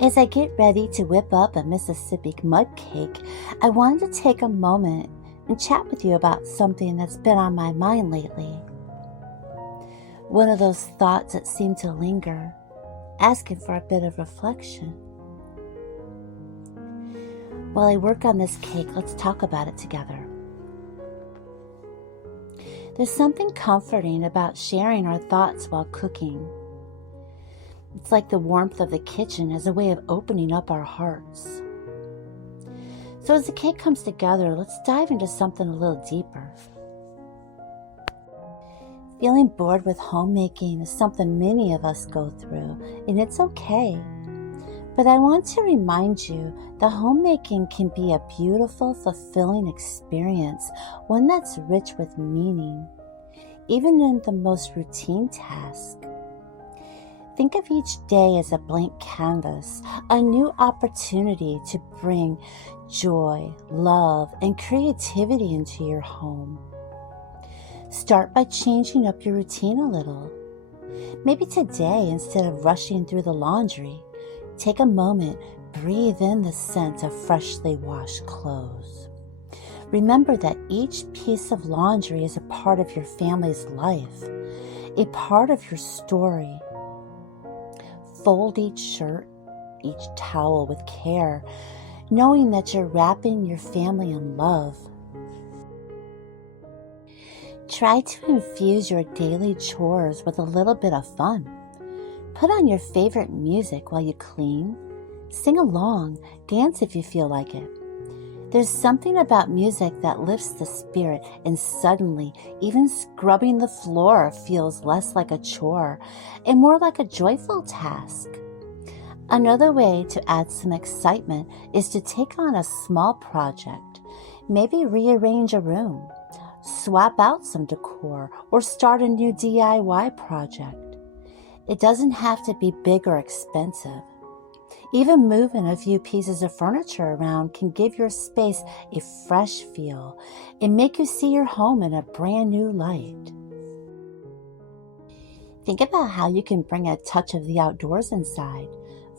As I get ready to whip up a Mississippi mud cake, I wanted to take a moment and chat with you about something that's been on my mind lately. One of those thoughts that seem to linger, asking for a bit of reflection. While I work on this cake, let's talk about it together. There's something comforting about sharing our thoughts while cooking. It's like the warmth of the kitchen as a way of opening up our hearts. So as the cake comes together, let's dive into something a little deeper. Feeling bored with homemaking is something many of us go through, and it's okay. But I want to remind you that homemaking can be a beautiful, fulfilling experience, one that's rich with meaning, even in the most routine task. Think of each day as a blank canvas, a new opportunity to bring joy, love, and creativity into your home. Start by changing up your routine a little. Maybe today, instead of rushing through the laundry, take a moment, breathe in the scent of freshly washed clothes. Remember that each piece of laundry is a part of your family's life, a part of your story. Fold each shirt, each towel with care, knowing that you're wrapping your family in love. Try to infuse your daily chores with a little bit of fun. Put on your favorite music while you clean. Sing along, dance if you feel like it. There's something about music that lifts the spirit, and suddenly, even scrubbing the floor feels less like a chore and more like a joyful task. Another way to add some excitement is to take on a small project. Maybe rearrange a room, swap out some decor, or start a new DIY project. It doesn't have to be big or expensive. Even moving a few pieces of furniture around can give your space a fresh feel and make you see your home in a brand new light. Think about how you can bring a touch of the outdoors inside.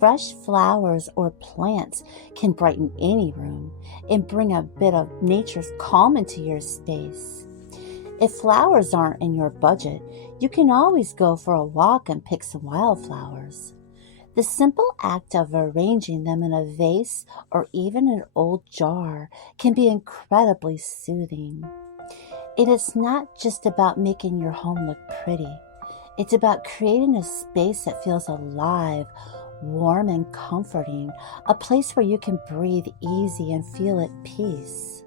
Fresh flowers or plants can brighten any room and bring a bit of nature's calm into your space. If flowers aren't in your budget, you can always go for a walk and pick some wildflowers. The simple act of arranging them in a vase or even an old jar can be incredibly soothing. It is not just about making your home look pretty. It's about creating a space that feels alive, warm and comforting, a place where you can breathe easy and feel at peace.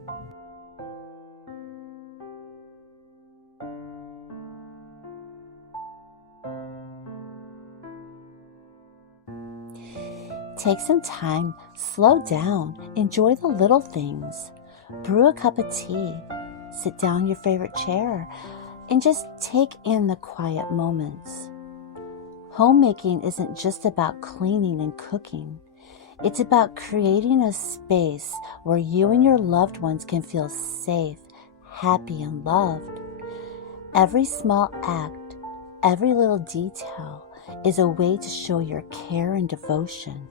Take some time, slow down, enjoy the little things. Brew a cup of tea, sit down in your favorite chair, and just take in the quiet moments. Homemaking isn't just about cleaning and cooking. It's about creating a space where you and your loved ones can feel safe, happy, and loved. Every small act, every little detail is a way to show your care and devotion.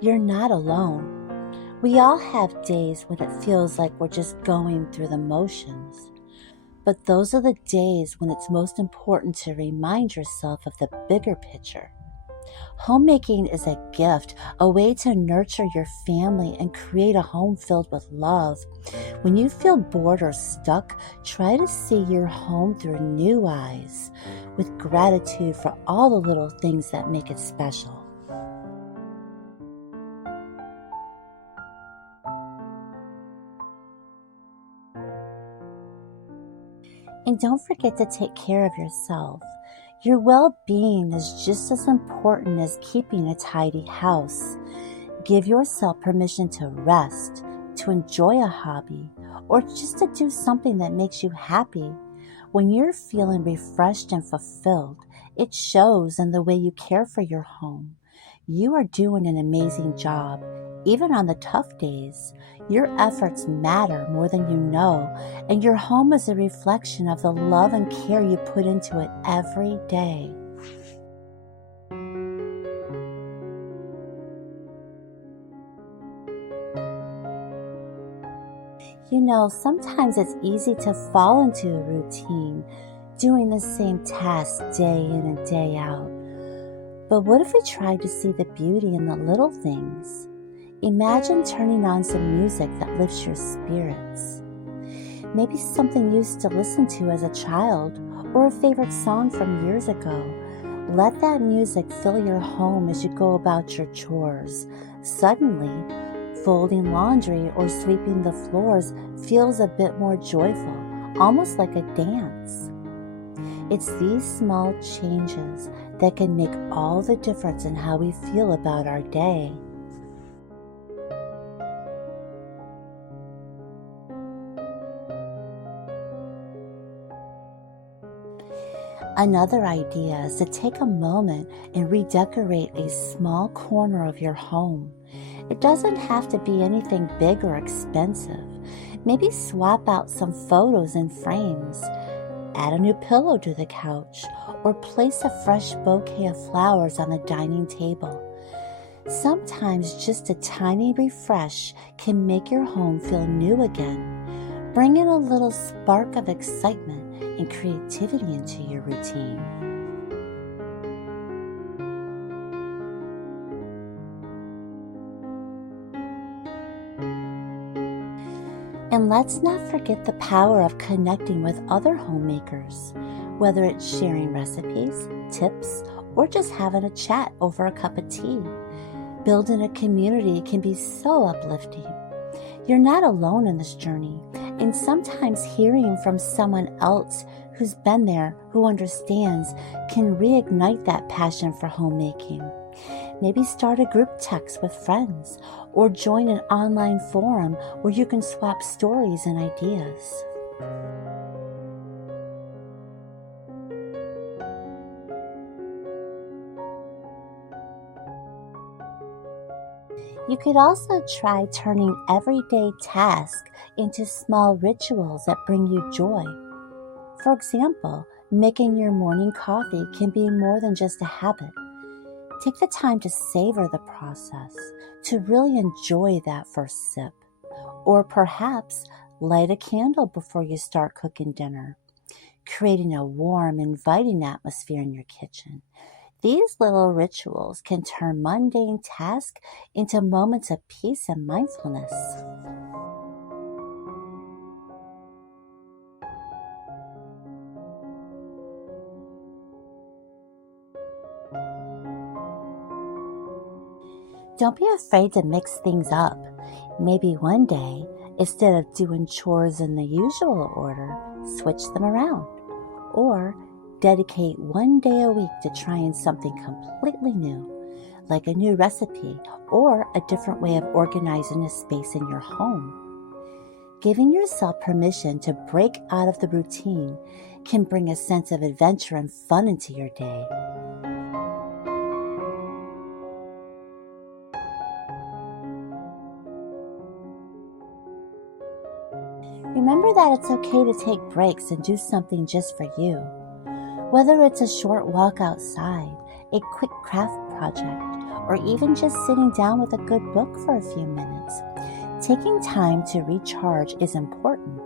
You're not alone. We all have days when it feels like we're just going through the motions. But those are the days when it's most important to remind yourself of the bigger picture. Homemaking is a gift, a way to nurture your family and create a home filled with love. When you feel bored or stuck, try to see your home through new eyes, with gratitude for all the little things that make it special. And don't forget to take care of yourself. Your well-being is just as important as keeping a tidy house. Give yourself permission to rest, to enjoy a hobby, or just to do something that makes you happy. When you're feeling refreshed and fulfilled, it shows in the way you care for your home. you are doing an amazing job. Even on the tough days, your efforts matter more than you know, and your home is a reflection of the love and care you put into it every day. Sometimes it's easy to fall into a routine, doing the same tasks day in and day out. But what if we tried to see the beauty in the little things? Imagine turning on some music that lifts your spirits. Maybe something you used to listen to as a child, or a favorite song from years ago. Let that music fill your home as you go about your chores. Suddenly, folding laundry or sweeping the floors feels a bit more joyful, almost like a dance. It's these small changes that can make all the difference in how we feel about our day. Another idea is to take a moment and redecorate a small corner of your home. It doesn't have to be anything big or expensive. Maybe swap out some photos in frames, add a new pillow to the couch, or place a fresh bouquet of flowers on the dining table. Sometimes just a tiny refresh can make your home feel new again. Bring in a little spark of excitement and creativity into your routine. And let's not forget the power of connecting with other homemakers, whether it's sharing recipes, tips, or just having a chat over a cup of tea. Building a community can be so uplifting. You're not alone in this journey, and sometimes hearing from someone else who's been there, who understands, can reignite that passion for homemaking. Maybe start a group text with friends, or join an online forum where you can swap stories and ideas. You could also try turning everyday tasks into small rituals that bring you joy. For example, making your morning coffee can be more than just a habit. Take the time to savor the process, to really enjoy that first sip. Or perhaps light a candle before you start cooking dinner, creating a warm, inviting atmosphere in your kitchen. These little rituals can turn mundane tasks into moments of peace and mindfulness. Don't be afraid to mix things up. Maybe one day, instead of doing chores in the usual order, switch them around. Or dedicate one day a week to trying something completely new, like a new recipe or a different way of organizing a space in your home. Giving yourself permission to break out of the routine can bring a sense of adventure and fun into your day. Remember that it's okay to take breaks and do something just for you. Whether it's a short walk outside, a quick craft project, or even just sitting down with a good book for a few minutes, taking time to recharge is important.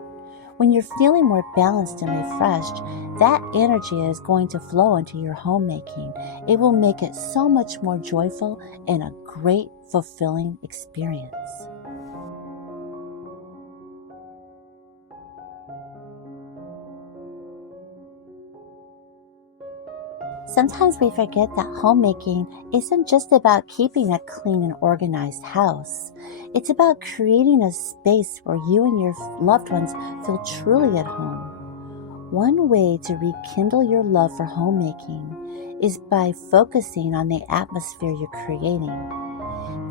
When you're feeling more balanced and refreshed, that energy is going to flow into your homemaking. It will make it so much more joyful and a great, fulfilling experience. Sometimes we forget that homemaking isn't just about keeping a clean and organized house. It's about creating a space where you and your loved ones feel truly at home. One way to rekindle your love for homemaking is by focusing on the atmosphere you're creating.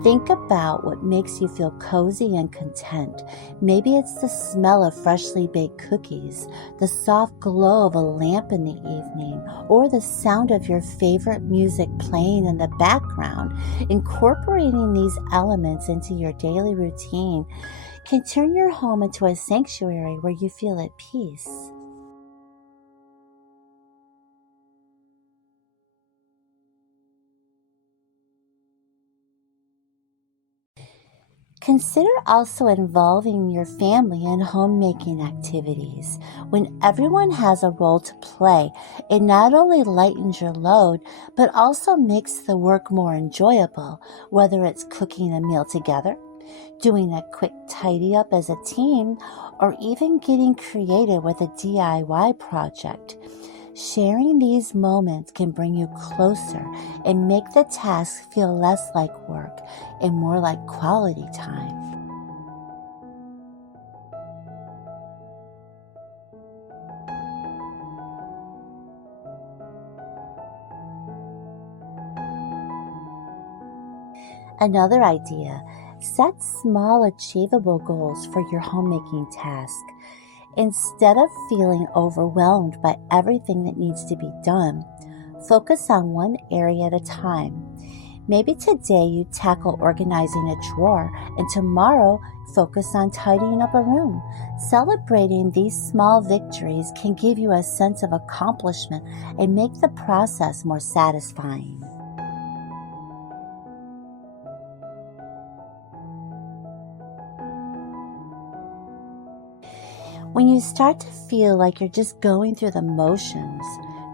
Think about what makes you feel cozy and content. Maybe it's the smell of freshly baked cookies, the soft glow of a lamp in the evening, or the sound of your favorite music playing in the background. Incorporating these elements into your daily routine can turn your home into a sanctuary where you feel at peace. Consider also involving your family in homemaking activities. When everyone has a role to play, it not only lightens your load, but also makes the work more enjoyable, whether it's cooking a meal together, doing a quick tidy up as a team, or even getting creative with a DIY project. Sharing these moments can bring you closer and make the task feel less like work and more like quality time. Another idea: set small, achievable goals for your homemaking task. Instead of feeling overwhelmed by everything that needs to be done, focus on one area at a time. Maybe today you tackle organizing a drawer, and tomorrow focus on tidying up a room. Celebrating these small victories can give you a sense of accomplishment and make the process more satisfying. When you start to feel like you're just going through the motions,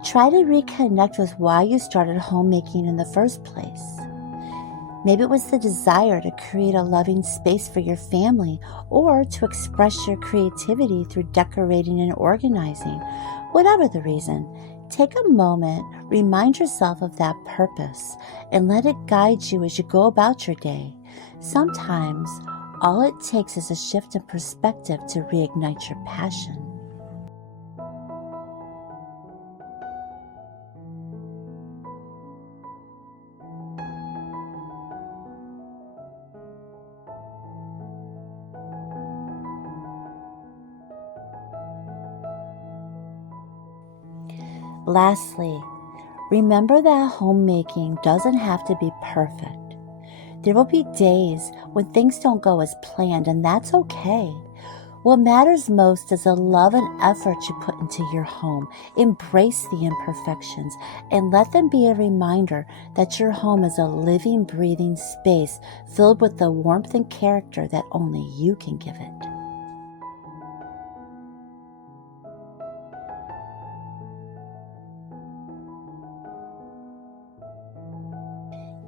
try to reconnect with why you started homemaking in the first place. Maybe it was the desire to create a loving space for your family or to express your creativity through decorating and organizing. Whatever the reason, take a moment, remind yourself of that purpose, and let it guide you as you go about your day. Sometimes, all it takes is a shift in perspective to reignite your passion. Lastly, remember that homemaking doesn't have to be perfect. There will be days when things don't go as planned, and that's okay. What matters most is the love and effort you put into your home. Embrace the imperfections and let them be a reminder that your home is a living, breathing space filled with the warmth and character that only you can give it.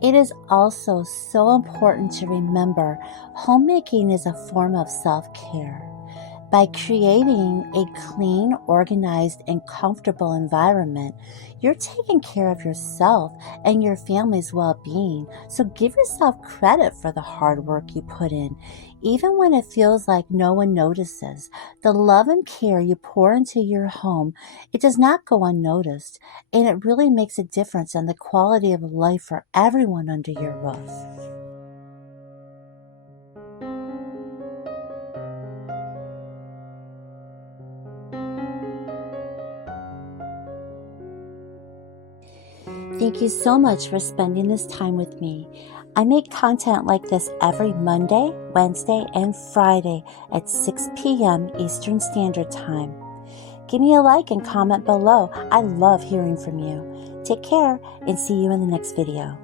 It is also so important to remember homemaking is a form of self-care. By creating a clean, organized, and comfortable environment, you're taking care of yourself and your family's well-being. So give yourself credit for the hard work you put in, even when it feels like no one notices. The love and care you pour into your home, it does not go unnoticed, and it really makes a difference in the quality of life for everyone under your roof. Thank you so much for spending this time with me. I make content like this every Monday, Wednesday, and Friday at 6 p.m. Eastern Standard Time. Give me a like and comment below. I love hearing from you. Take care and see you in the next video.